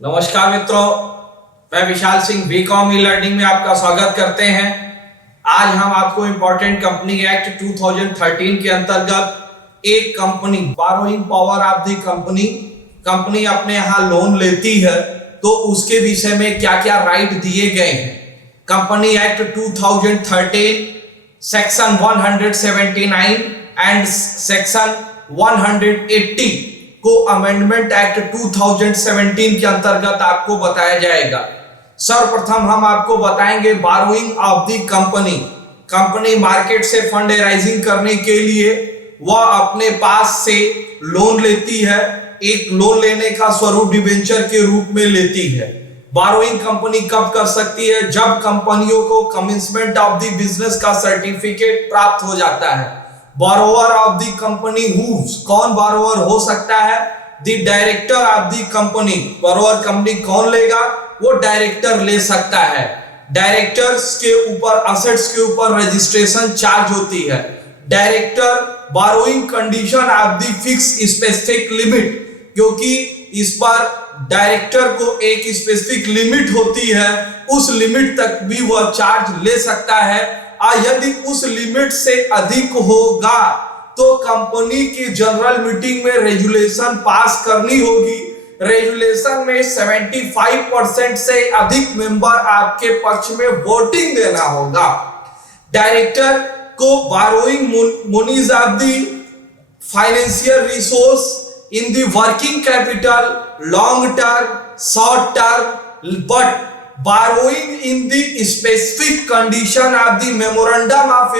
नमस्कार मित्रों, मैं Vishal Singh BCom e learning में आपका स्वागत करते हैं। आज हम आपको इंपॉर्टेंट कंपनी एक्ट 2013 के अंतर्गत एक company burrowing power of the company अपने यहाँ लोन लेती है तो उसके विषय में क्या क्या राइट दिए गए हैं। Company act 2013 section 179 and section 180 को अमेंडमेंट एक्ट 2017 के अंतर्गत आपको बताया जाएगा। सर्वप्रथम हम आपको बताएंगे burrowing of the company market से फंड राइजिंग करने के लिए वह अपने पास से लोन लेती है। एक लोन लेने का स्वरूप डिबेंचर के रूप में लेती है। बारोइंग कंपनी कब कर सकती है? जब कंपनियों को कमेंसमेंट ऑफ द बिजनेस का सर्टिफिकेट प्राप्त हो जाता है। बोरोवर ऑफ द कंपनी कौन बोरोवर हो सकता है? The director of the company. Borrower company कौन लेगा? वो डायरेक्टर ले सकता है। डायरेक्टर्स के ऊपर असेट्स के ऊपर रजिस्ट्रेशन चार्ज होती है। Director borrowing condition of the fix specific limit, क्योंकि इस पर डायरेक्टर को एक स्पेसिफिक लिमिट होती है, उस लिमिट तक भी वह चार्ज ले सकता है। यदि उस लिमिट से अधिक होगा तो कंपनी की जनरल मीटिंग में रेजुलेशन पास करनी होगी। रेजुलेशन में 75% से अधिक मेंबर आपके पक्ष में वोटिंग देना होगा। डायरेक्टर को borrowing monies of the financial resource in the working capital, long term, short term, but borrowing in the specific condition of the memorandum of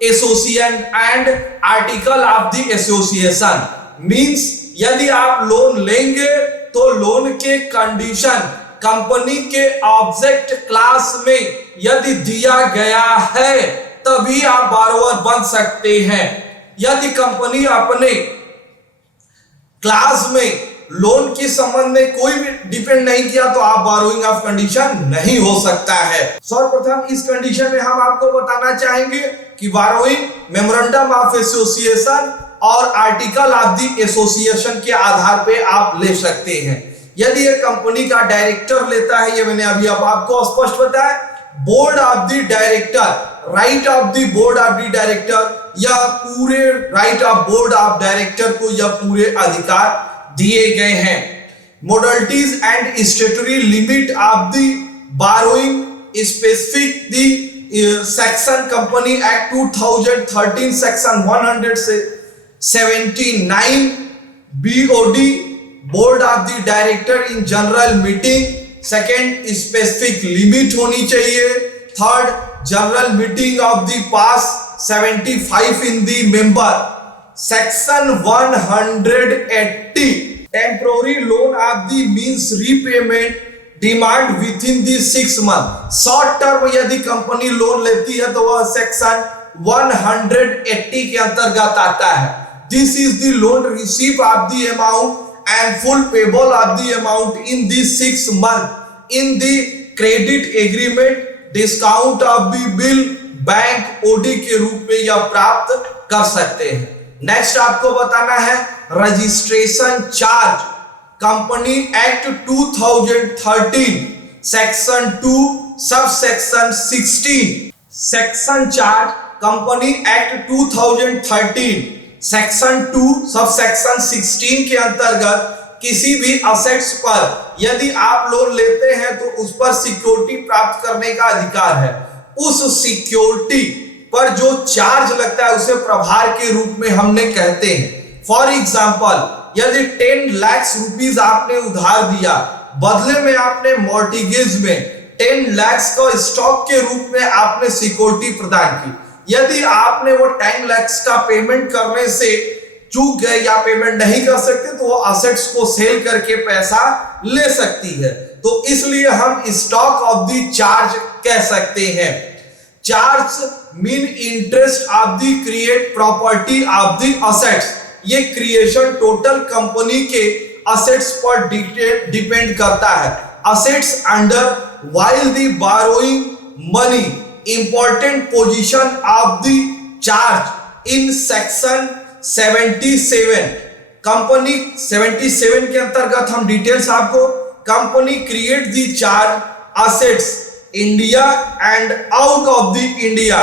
association and article of the association means यदि आप loan लेंगे तो loan के condition company के object class में यदि दिया गया है तभी आप बोरोवर बन सकते हैं। यदि कंपनी अपने क्लास में लोन के संबंध में कोई भी डिपेंड नहीं किया तो आप बोरोइंग ऑफ कंडीशन नहीं हो सकता है। सर्वप्रथम इस कंडीशन में हम आपको बताना चाहेंगे कि बोरोइंग मेमोरेंडम ऑफ एसोसिएशन और आर्टिकल ऑफ द एसोसिएशन के आधार पे आप ले सकते हैं। यदि ये कंपनी का डायरेक्टर लेता है, ये मैंने अभी अब आपको स्पष्ट बताया, board of the director, right of the board of the director, या पूरे right of board of director को यह पूरे अधिकार दिए गए हैं। Modalities and statutory limit of the borrowing specific the section company act 2013 section 179 BOD board of the director in general meeting. Second, specific limit होनी चाहिए। Third, general meeting of the pass 75 in the member. Section 180 temporary loan of the means repayment demand with in the 6 month. Short term यदि company loan लेती है तो वह section 180 के अंतर्गत आता है। This is the loan receive of the amount and full payable of the amount in the 6 month in the credit agreement discount of the bill bank OD के रूप में यह प्राप्त कर सकते हैं। नेक्स्ट आपको बताना है registration charge. Company act 2013 section 2 sub section 16। Section charge company act 2013 section 2 sub section 16 के अंतर्गत किसी भी असेट्स पर यदि आप लोन लेते हैं तो उस पर सिक्योरिटी प्राप्त करने का अधिकार है। उस सिक्योरिटी पर जो चार्ज लगता है उसे प्रभार के रूप में हमने कहते हैं। फॉर एग्जाम्पल, यदि 10 लाख रुपीस आपने उधार दिया, बदले में आपने मॉर्टिगेज में 10 लाख का स्टॉक के रूप में आपने सिक्योरिटी प्रदान की। यदि आपने वो 10 लाख का पेमेंट करने से चूक गए या पेमेंट नहीं कर सकते तो वो असेट्स को सेल करके पैसा ले सकती है। तो इसलिए हम स्टॉक ऑफ द चार्ज कह सकते हैं। Charge mean interest of the create property of the assets. ये क्रिएशन टोटल कंपनी के असेट्स पर डिपेंड करता है। Assets under while the borrowing money important position of the charge in section 77। Company 77 के अंतर्गत हम डिटेल्स आपको company create the charge assets India and out of the India,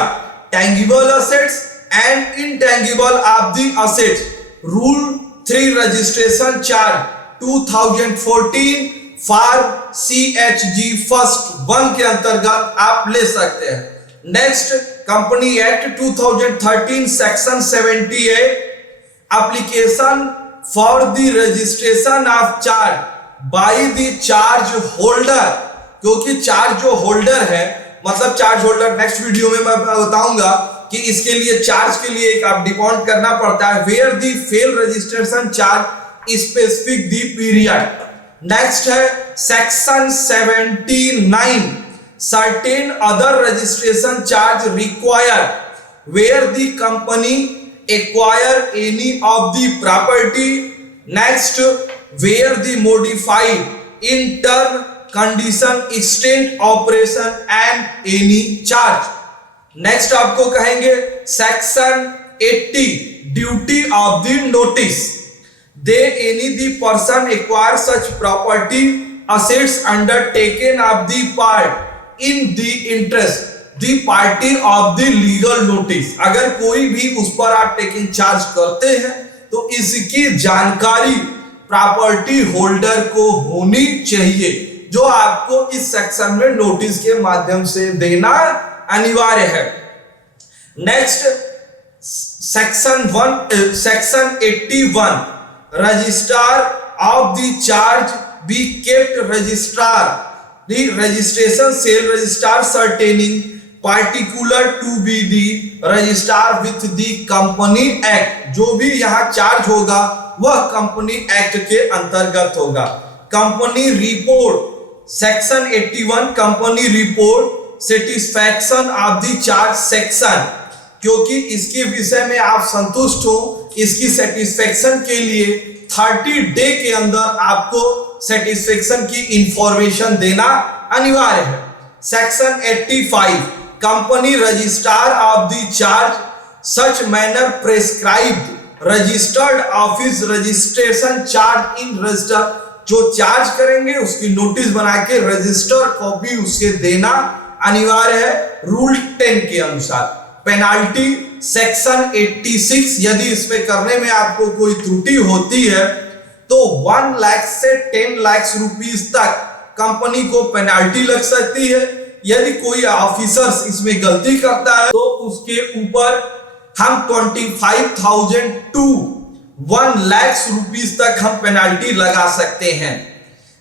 tangible assets and intangible of the assets. Rule 3 registration charge 2014 for CHG first 1 के अंतर्गत आप ले सकते हैं. Next, company act 2013 section 78 application for the registration of charge by the charge holder. क्योंकि charge जो holder है, मतलब चार्ज होल्डर, नेक्स्ट वीडियो में मैं बताऊंगा कि इसके लिए चार्ज के लिए एक आप डिपॉजिट करना पड़ता है. Where the fail registration charge specific the period. Next है section 79 certain other registration charge required where the company acquire any of the property. Next, where the modified in term condition extend operation and any charge. Next आपको कहेंगे section 80 duty of the notice. They any the person acquire such property assets undertaken of the part in the interest the party of the legal notice. अगर कोई भी उस पर आप taking charge करते हैं तो इसकी जानकारी प्रॉपर्टी होल्डर को होनी चाहिए, जो आपको इस सेक्शन में नोटिस के माध्यम से देना अनिवार्य है. Next, section 81 registrar of the charge be kept registrar the registration sale registrar certaining particular to be the registrar with the company act. जो भी यहाँ चार्ज होगा वह कंपनी एक्ट के अंतर्गत होगा. Company report section 81 company report satisfaction of the charge section. क्योंकि इसके विषय में आप संतुष्ट हो, इसकी सेटिस्फैक्शन के लिए 30 डे के अंदर आपको सेटिस्फेक्शन की इंफॉर्मेशन देना अनिवार्य है. Section 85 company registrar of the charge such manner prescribed registered office registration charge in register. जो चार्ज करेंगे उसकी नोटिस बना के रजिस्टर कॉपी उसके देना अनिवार्य है रूल 10 के अनुसार. पेनाल्टी सेक्शन 86 यदि इसमें करने में आपको कोई त्रुटि होती है तो 1 लाख से 10 लाख रुपीस तक कंपनी को पेनाल्टी लग सकती है. यदि कोई ऑफिसर इसमें गलती करता है तो उसके ऊपर हम 25,000 टू 1 लाख रुपीस तक हम पेनाल्टी लगा सकते हैं.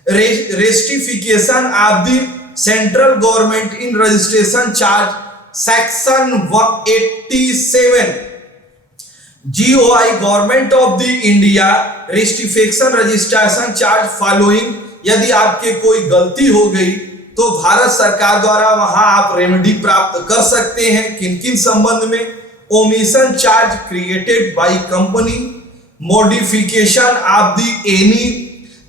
Rectification of the central government in registration charge section 87 GOI government of the India rectification registration charge following. यदि आपके कोई गलती हो गई तो भारत सरकार द्वारा वहां आप रेमेडी प्राप्त कर सकते हैं. किन किन संबंध में? Omission charge created by company, modification of the any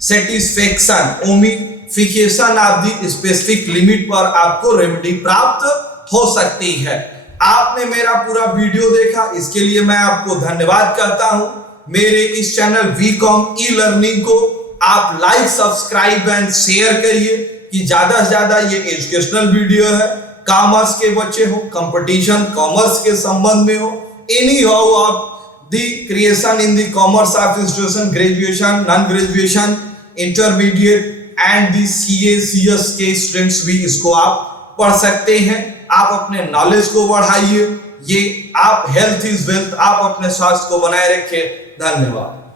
satisfaction, ओमिफिकेशन ऑफ द स्पेसिफिक लिमिट पर आपको रेमेडी प्राप्त हो सकती है. आपने मेरा पूरा वीडियो देखा, इसके लिए मैं आपको धन्यवाद करता हूं. मेरे इस चैनल वीकॉम ई लर्निंग को आप लाइक, सब्सक्राइब एंड शेयर करिए कि ज्यादा से ज्यादा ये एजुकेशनल वीडियो है. कॉमर्स के बच्चे हो, कंपटीशन कॉमर्स के संबंध में हो, any how of the creation in the commerce of institution, graduation, non graduation, intermediate and the CA CS के स्टूडेंट्स भी इसको आप पढ़ सकते हैं. आप अपने नॉलेज को बढ़ाइए. ये आप हेल्थ इज वेल्थ, आप अपने स्वास्थ्य को बनाए रखें. धन्यवाद.